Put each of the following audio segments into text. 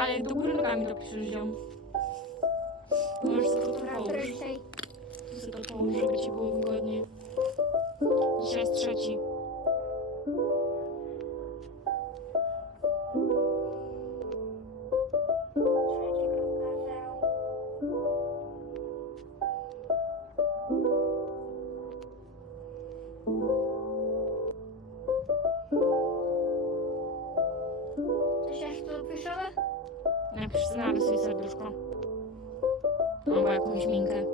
Ale do góry nogami to piszesz ziom. Możesz sobie to dzisiaj? sobie to połóż, żeby ci było wygodnie. Dzisiaj jest trzeci. Napisz sobie, narysuj serduszko. Albo jakąś minkę.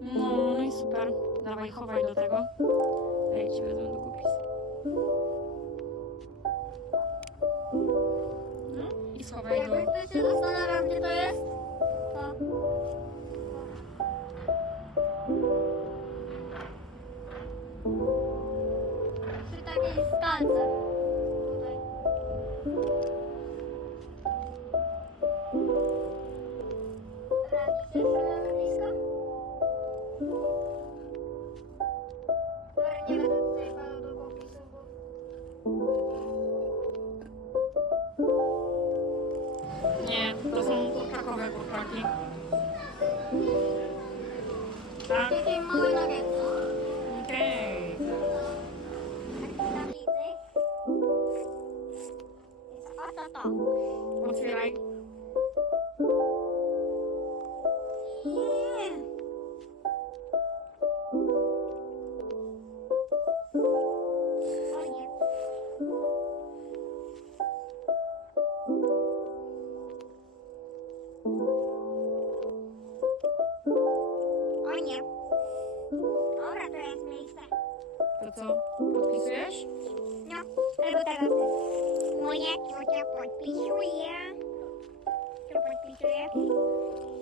No, no i super. Dawaj, chowaj do tego. Ja ci wezmę długopis. No skalce. Tutaj. Radzisz jeszcze blisko? Ale nie będę tutaj panu długopisu, bo... Nie, to są kurczakowe kurczaki. Tak? Takie małe. To. Otwieraj. Nie. O nie. O nie. Dobra, to jest miejsce. To co? Podpisujesz? No, albo teraz ty. Moje ciocia podpisuje. Co podpisuje? O,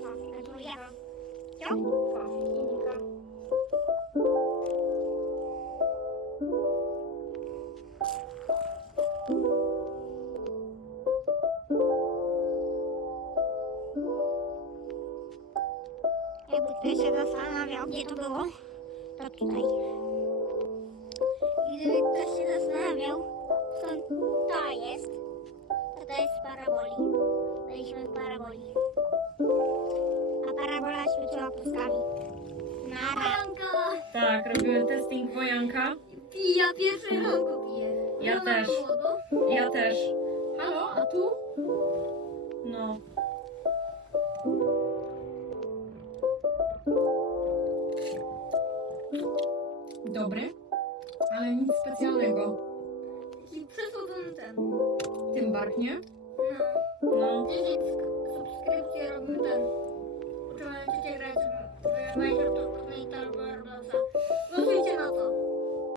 podpisuje. Co? Inka. Jakby ktoś się zastanawiał, gdzie to było, to tutaj. I gdyby ktoś się zastanawiał, skąd to jest, to to jest paraboli. Byliśmy w paraboli. A parabola świeciła pluskami. Naranka! Tak, robimy testing wojanka. Ja pierwszy raz go piję. Ja mam też. Ja też. Halo, a tu? No. Dobry, ale nic specjalnego. Przesłodzony ten. Tym barknie? No. No. 10 subskrypcji robimy ten. Uczymy cię grać w Minecraft